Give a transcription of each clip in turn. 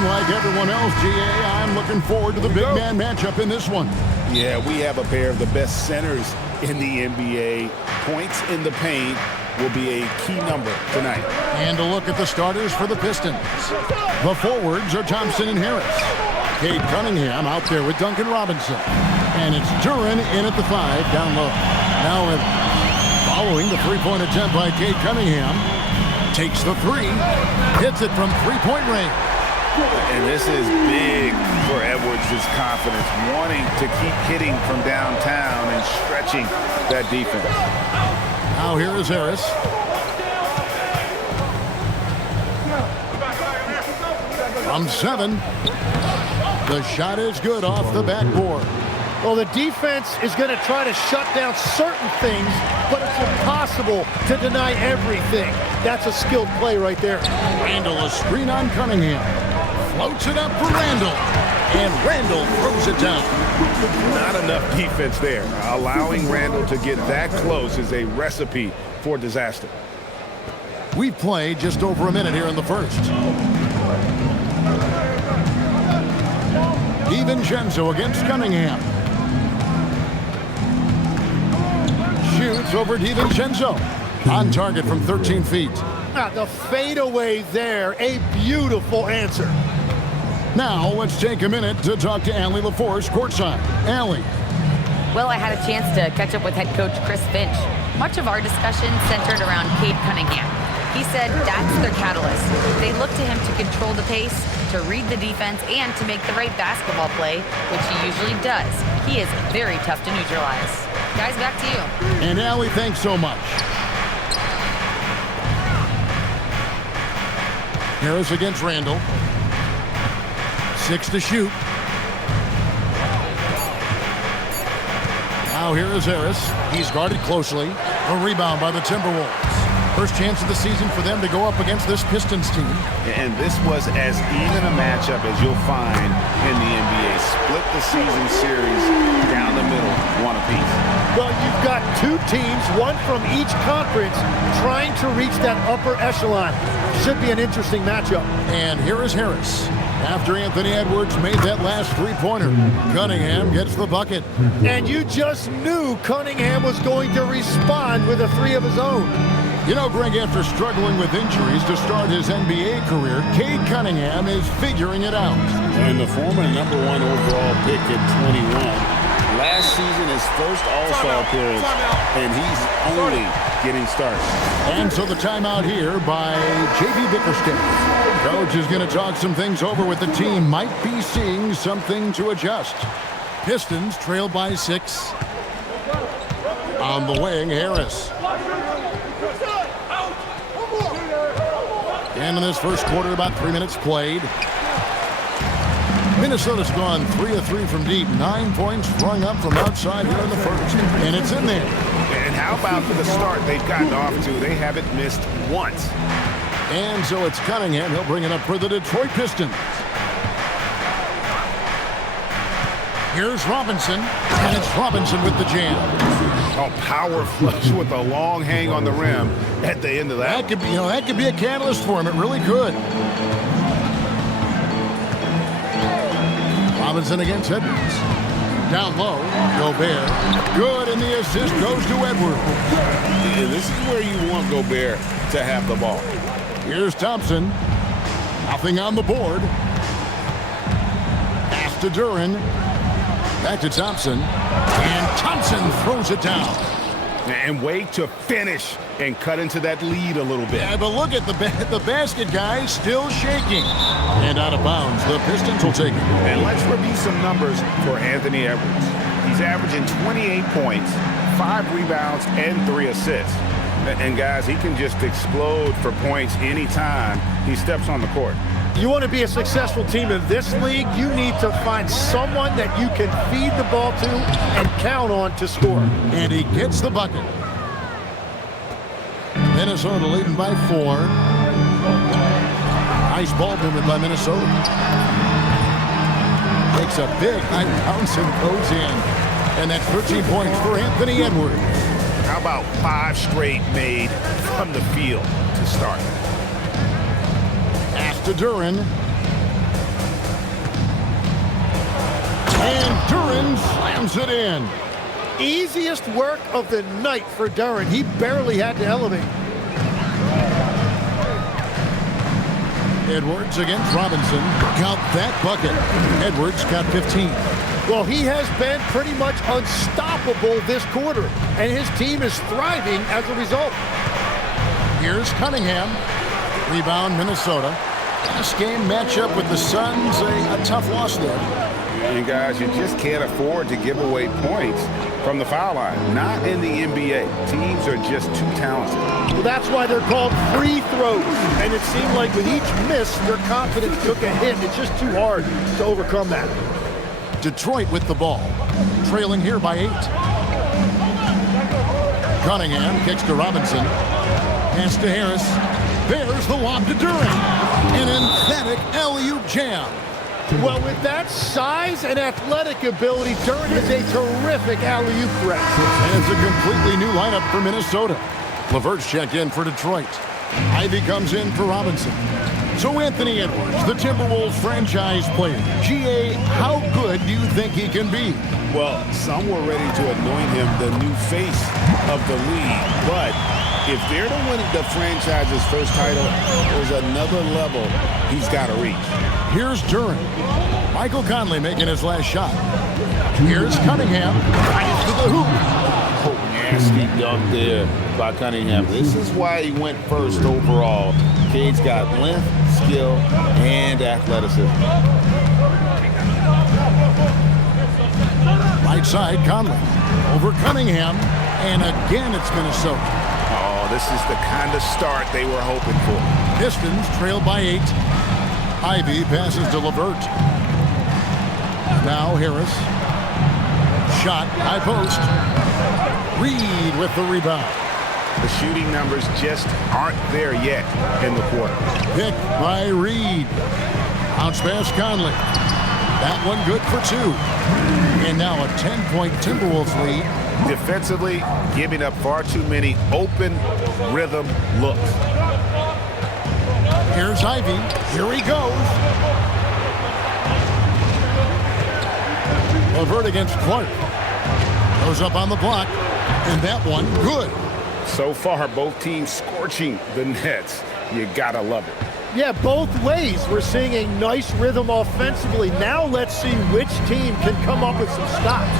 unlike everyone else, GA, I'm looking forward to the big man matchup in this one. Yeah, we have a pair of the best centers in the NBA. Points in the paint will be a key number tonight. And a look at the starters for the Pistons. The forwards are Thompson and Harris. Cade Cunningham out there with Duncan Robinson. And it's Duren in at the 5, down low. Now following the three-point attempt by Cade Cunningham. Takes the 3, hits it from three-point range. And this is big for Edwards' confidence, wanting to keep hitting from downtown and stretching that defense. Now here is Harris. From 7. The shot is good off the backboard. Well, the defense is going to try to shut down certain things, but it's impossible to deny everything. That's a skilled play right there. Randall, a screen on Cunningham. Floats it up for Randall. And Randall throws it down. Not enough defense there. Allowing Randall to get that close is a recipe for disaster. We've played just over a minute here in the first. DiVincenzo against Cunningham. Shoots over DiVincenzo. On target from 13 feet. The fadeaway there, a beautiful answer. Now let's take a minute to talk to Allie LaForce courtside. Allie. Well, I had a chance to catch up with head coach Chris Finch. Much of our discussion centered around Cade Cunningham. He said that's their catalyst. They look to him to control the pace, to read the defense, and to make the right basketball play, which he usually does. He is very tough to neutralize. Guys, back to you. And Allie, thanks so much. Harris against Randall. 6 to shoot. Now here is Harris. He's guarded closely. A rebound by the Timberwolves. First chance of the season for them to go up against this Pistons team. And this was as even a matchup as you'll find in the NBA. Split the season series down the middle, one apiece. Well, you've got two teams, one from each conference, trying to reach that upper echelon. Should be an interesting matchup. And here is Harris. After Anthony Edwards made that last three-pointer, Cunningham gets the bucket. And you just knew Cunningham was going to respond with a 3 of his own. You know, Greg, after struggling with injuries to start his NBA career, Cade Cunningham is figuring it out. And the former #1 overall pick at 21. Last season, his first All-Star appearance, and he's only getting started. And so the timeout here by J.B. Bickerstaff. Coach is going to talk some things over with the team. Might be seeing something to adjust. Pistons trail by 6. On the wing, Harris. And in this first quarter, about 3 minutes played. Minnesota's gone 3 of 3 from deep. 9 points sprung up from outside here in the first. And it's in there. And how about the start they've gotten off to? They haven't missed once. And so it's Cunningham. He'll bring it up for the Detroit Pistons. Here's Robinson. And it's Robinson with the jam. A power flush with a long hang on the rim at the end of that. That could be a catalyst for him. It really could. Robinson against Edwards. Down low, Gobert. Good, and the assist goes to Edwards. Yeah, this is where you want Gobert to have the ball. Here's Thompson. Nothing on the board. Pass to Duren. Back to Thompson. And Thompson throws it down. And wait to finish and cut into that lead a little bit. Yeah, but look at the basket, guys, still shaking. And out of bounds, the Pistons will take it. And let's review some numbers for Anthony Edwards. He's averaging 28 points, 5 rebounds, and 3 assists. And guys, he can just explode for points anytime he steps on the court. You want to be a successful team in this league, you need to find someone that you can feed the ball to and count on to score. And he gets the bucket. Minnesota leading by 4. Nice ball movement by Minnesota. Takes a big high bounce and goes in. And that's 13 points for Anthony Edwards. How about 5 straight made from the field to start? Pass to Duren. And Duren slams it in. Easiest work of the night for Duren. He barely had to elevate. Edwards against Robinson. Count that bucket. Edwards got 15. Well, he has been pretty much unstoppable this quarter, and his team is thriving as a result. Here's Cunningham. Rebound, Minnesota. Last game matchup with the Suns, a tough loss there. And guys, you just can't afford to give away points from the foul line. Not in the NBA. Teams are just too talented. Well, that's why they're called free throws. And it seemed like with each miss, their confidence took a hit. It's just too hard to overcome that. Detroit with the ball. Trailing here by 8. Cunningham kicks to Robinson. Pass to Harris. There's the lob to Duren. An emphatic alley-oop jam. Well, with that size and athletic ability, Duren is a terrific alley-oop threat. And it's a completely new lineup for Minnesota. LeVert's checked in for Detroit. Ivy comes in for Robinson. So Anthony Edwards, the Timberwolves franchise player. GA, how good do you think he can be? Well, some were ready to anoint him the new face of the league. But if they're to win the franchise's first title, there's another level he's got to reach. Here's Duren. Michael Conley making his last shot. Here's Cunningham. Right to the hoop. Oh, nasty dunk there by Cunningham. This is why he went first overall. Cade's got length, skill, and athleticism. Right side, Conley. Over Cunningham. And again, it's Minnesota. Oh, this is the kind of start they were hoping for. Pistons trailed by 8. Ivy passes to LeVert. Now Harris. Shot, high post. Reed with the rebound. The shooting numbers just aren't there yet in the quarter. Picked by Reed. Bounce pass Conley. That one good for 2. And now a 10-point Timberwolves lead. Defensively, giving up far too many open rhythm looks. Here's Ivy. Here he goes. LeVert against Clark. Goes up on the block. And that one, good. So far, both teams scorching the nets. You gotta love it. Yeah, both ways. We're seeing a nice rhythm offensively. Now let's see which team can come up with some stops.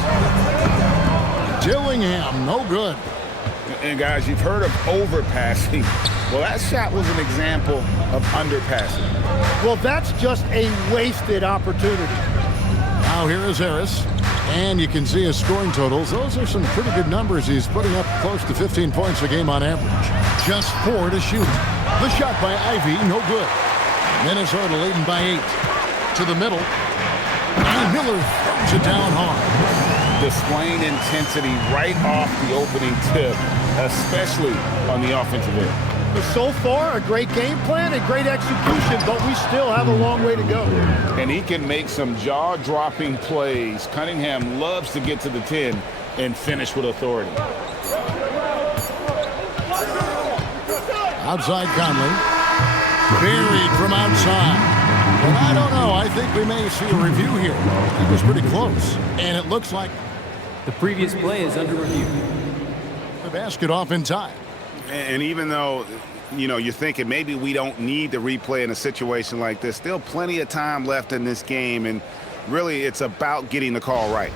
Dillingham, no good. And guys, you've heard of overpassing. Well, that shot was an example of underpassing. Well, that's just a wasted opportunity. Now here is Harris. And you can see his scoring totals. Those are some pretty good numbers. He's putting up close to 15 points a game on average. Just 4 to shoot. The shot by Ivy, no good. Minnesota leading by 8. To the middle. And Miller throws it down hard. Displaying intensity right off the opening tip, especially on the offensive end. So far, a great game plan and great execution, but we still have a long way to go. And he can make some jaw-dropping plays. Cunningham loves to get to the 10 and finish with authority. Outside Conley. Buried from outside. But I don't know. I think we may see a review here. It was pretty close. And it looks like the previous play is under review. The basket off in time. And even though, you know, you're thinking maybe we don't need to replay in a situation like this, still plenty of time left in this game, and really it's about getting the call right.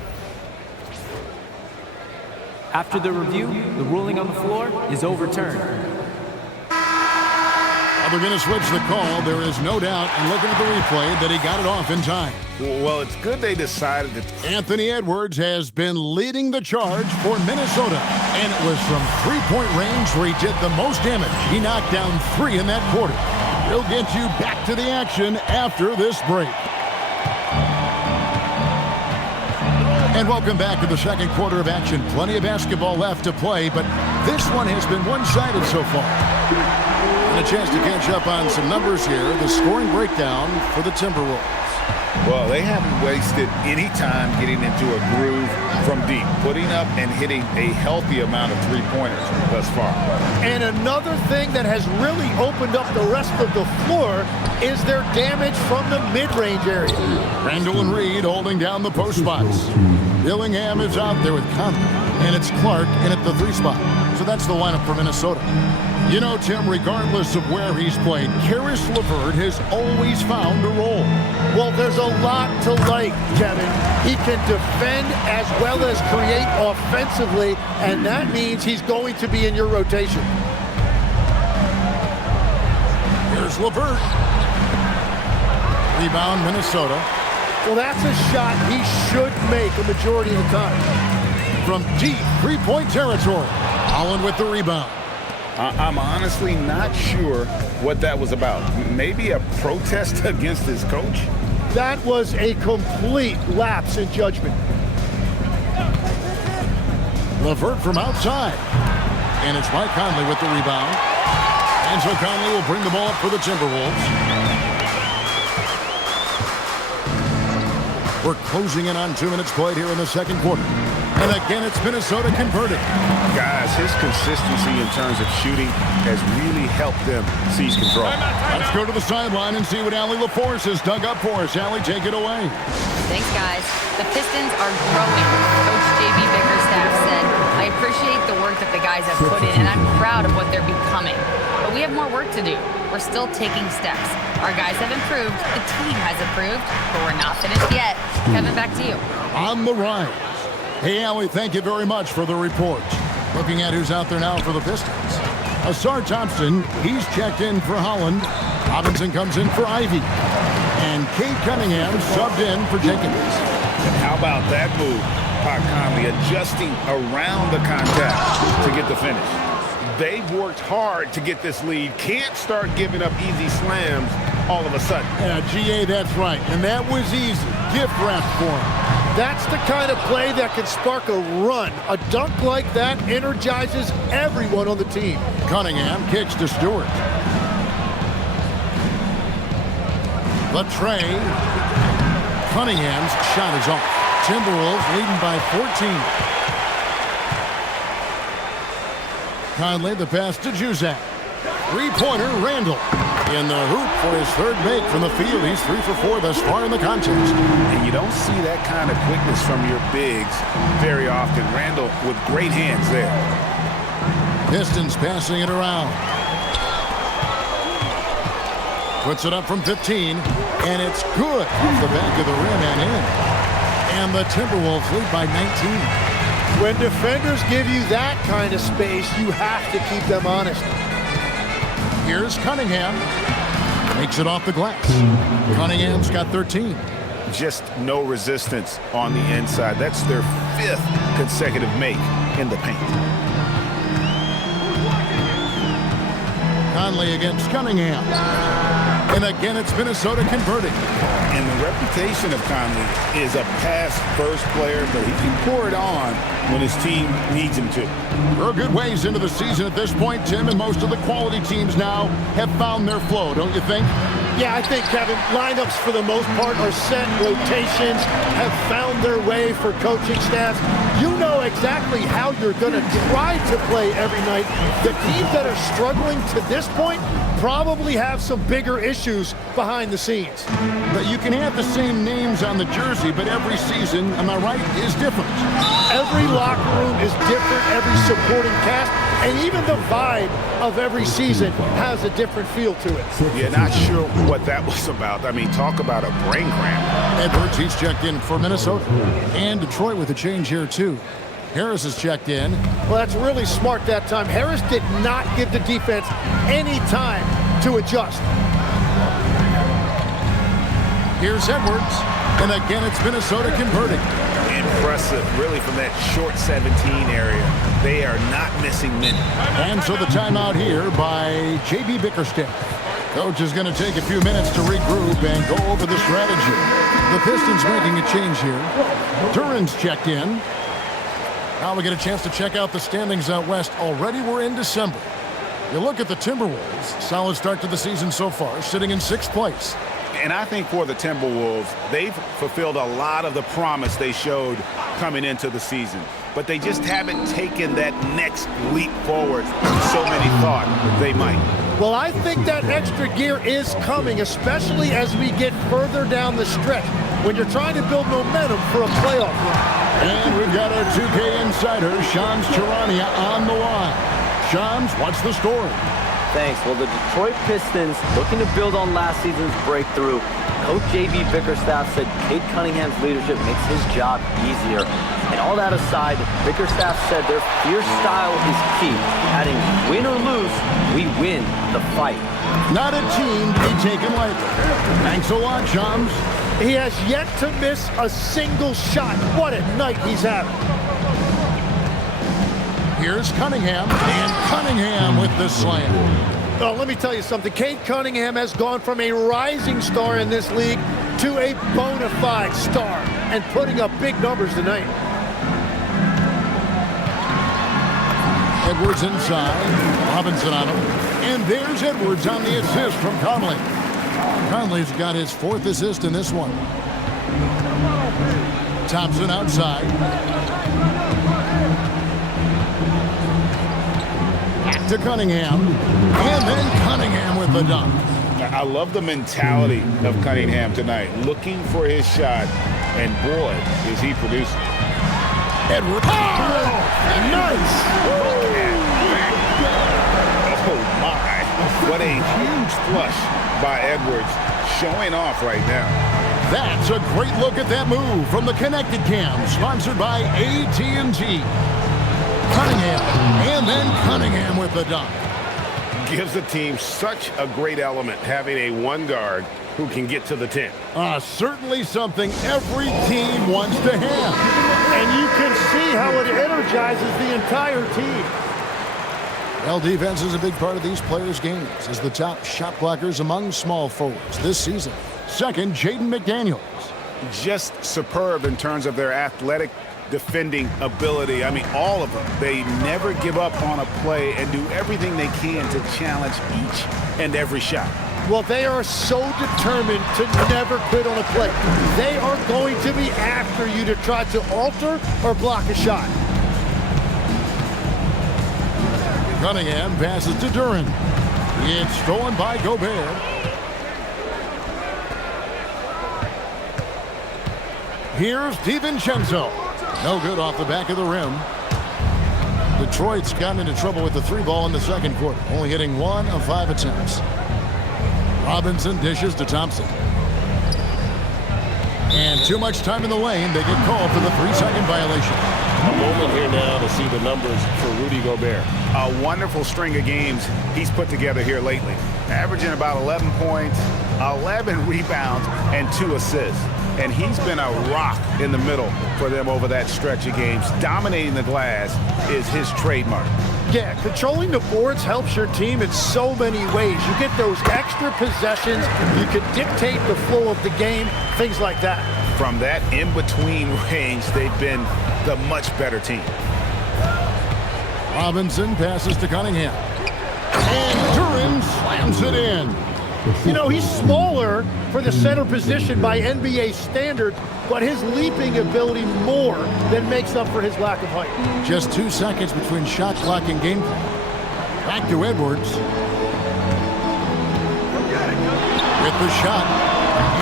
After the review, the ruling on the floor is overturned. They're going to switch the call. There is no doubt, and looking at the replay, that he got it off in time. Well, it's good they decided that. Anthony Edwards has been leading the charge for Minnesota, and it was from three-point range where he did the most damage. He knocked down 3 in that quarter. We'll get you back to the action after this break. And welcome back to the second quarter of action. Plenty of basketball left to play, but this one has been one-sided so far. And a chance to catch up on some numbers here. The scoring breakdown for the Timberwolves. Well, they haven't wasted any time getting into a groove from deep, putting up and hitting a healthy amount of three-pointers thus far. And another thing that has really opened up the rest of the floor is their damage from the mid-range area. Randall and Reed holding down the post spots. Dillingham is out there with Cunningham, and it's Clark in at the 3 spot. So that's the lineup for Minnesota. You know, Tim, regardless of where he's played, Caris LeVert has always found a role. Well, there's a lot to like, Kevin. He can defend as well as create offensively, and that means he's going to be in your rotation. Here's LeVert. Rebound, Minnesota. Well, that's a shot he should make a majority of the time. From deep three-point territory, Holland with the rebound. I'm honestly not sure what that was about. Maybe a protest against his coach? That was a complete lapse in judgment. LeVert from outside. And it's Mike Conley with the rebound. And so Conley will bring the ball up for the Timberwolves. We're closing in on 2 minutes played here in the second quarter. And again, it's Minnesota converting. Guys, his consistency in terms of shooting has really helped them seize control. Let's go to the sideline and see what Allie LaForce has dug up for us. Allie, take it away. Thanks, guys. The Pistons are growing. Coach J.B. Bickerstaff said, I appreciate the work that the guys have put in, and I'm proud of what they're becoming. But we have more work to do. We're still taking steps. Our guys have improved. The team has improved, but we're not finished yet. Kevin, back to you. On the rise. Hey, Allie, thank you very much for the report. Looking at who's out there now for the Pistons. Asar Thompson, he's checked in for Holland. Robinson comes in for Ivy. And Cade Cunningham subbed in for Jenkins. And how about that move? Pat Conley adjusting around the contact to get the finish. They've worked hard to get this lead. Can't start giving up easy slams all of a sudden. Yeah, GA, that's right. And that was easy. Gift wrap for him. That's the kind of play that can spark a run. A dunk like that energizes everyone on the team. Cunningham kicks to Stewart. The tray. Cunningham's shot is off. Timberwolves leading by 14. Conley, the pass to Juzak. Three-pointer, Randall. In the hoop for his third make from the field. He's 3 for 4 thus far in the contest. And you don't see that kind of quickness from your bigs very often. Randall with great hands there. Pistons passing it around. Puts it up from 15. And it's good off the back of the rim and in. And the Timberwolves lead by 19. When defenders give you that kind of space, you have to keep them honest. Here's Cunningham. Makes it off the glass. Cunningham's got 13. Just no resistance on the inside. That's their 5th consecutive make in the paint. Conley against Cunningham. And again, it's Minnesota converting. And the reputation of Conley is a pass-first player, but he can pour it on when his team needs him to. We're a good ways into the season at this point, Tim, and most of the quality teams now have found their flow, don't you think? Yeah, I think, Kevin, lineups for the most part are set. Rotations have found their way for coaching staffs. You know exactly how you're going to try to play every night. The teams that are struggling to this point probably have some bigger issues behind the scenes. But you can have the same names on the jersey, but every season, am I right, is different. Every locker room is different, every supporting cast, and even the vibe of every season has a different feel to it. Yeah, not sure what that was about. I mean, talk about a brain cramp. Edwards, he's checked in for Minnesota. And Detroit with a change here, too. Harris has checked in. Well, that's really smart that time. Harris did not give the defense any time to adjust. Here's Edwards. And again, it's Minnesota converting. Impressive, really, from that short 17 area. They are not missing many. And so the timeout here by J.B. Bickerstaff. Coach is going to take a few minutes to regroup and go over the strategy. The Pistons making a change here. Duran's checked in. Now we get a chance to check out the standings out west. Already we're in December. You look at the Timberwolves. Solid start to the season so far, sitting in 6th place. And I think for the Timberwolves, they've fulfilled a lot of the promise they showed coming into the season. But they just haven't taken that next leap forward so many thought they might. Well, I think that extra gear is coming, especially as we get further down the stretch, when you're trying to build momentum for a playoff run. And we've got our 2K insider, Shams Charania, on the line. Shams, what's the story? Thanks. Well, the Detroit Pistons, looking to build on last season's breakthrough. Coach J.B. Bickerstaff said Cade Cunningham's leadership makes his job easier. And all that aside, Bickerstaff said their fierce style is key, adding win or lose, we win the fight. Not a team to be taken lightly. Thanks a lot, Shams. He has yet to miss a single shot. What a night he's having. Here's Cunningham, and Cunningham with the slam. Oh, let me tell you something. Cade Cunningham has gone from a rising star in this league to a bona fide star and putting up big numbers tonight. Edwards inside, Robinson on him, and there's Edwards on the assist from Conley. Conley's got his 4th assist in this one. Thompson outside. To Cunningham, and then Cunningham with the dunk. I love the mentality of Cunningham tonight, looking for his shot, and boy, is he producing. Edwards. Oh, nice! Oh, my. What a huge flush by Edwards, showing off right now. That's a great look at that move from the Connected Cam, sponsored by AT&T. Cunningham, and then Cunningham with the dunk. Gives the team such a great element, having a one guard who can get to the 10. Certainly something every team wants to have. And you can see how it energizes the entire team. Well, defense is a big part of these players' games as the top shot blockers among small forwards this season. Second, Jaden McDaniels. Just superb in terms of their athletic defending ability. I mean, all of them. They never give up on a play and do everything they can to challenge each and every shot. Well, they are so determined to never quit on a play. They are going to be after you to try to alter or block a shot. Cunningham passes to Duran. It's stolen by Gobert. Here's DiVincenzo. No good off the back of the rim. Detroit's gotten into trouble with the 3-ball in the second quarter, only hitting 1 of 5 attempts. Robinson dishes to Thompson. And too much time in the lane. They get called for the 3-second violation. A moment here now to see the numbers for Rudy Gobert. A wonderful string of games he's put together here lately. Averaging about 11 points, 11 rebounds, and 2 assists. And he's been a rock in the middle for them over that stretch of games. Dominating the glass is his trademark. Yeah, controlling the boards helps your team in so many ways. You get those extra possessions. You can dictate the flow of the game, things like that. From that in-between range, they've been the much better team. Robinson passes to Cunningham. And Duran slams it in. You know, he's smaller for the center position by NBA standards, but his leaping ability more than makes up for his lack of height. Just 2 seconds between shot clock and game clock. Back to Edwards. With the shot.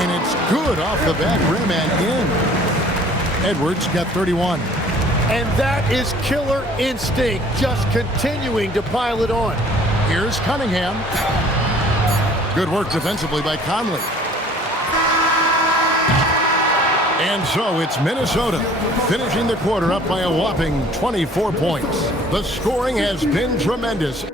And it's good off the back rim and in. Edwards got 31. And that is killer instinct, just continuing to pile it on. Here's Cunningham. Good work defensively by Conley. And so it's Minnesota finishing the quarter up by a whopping 24 points. The scoring has been tremendous.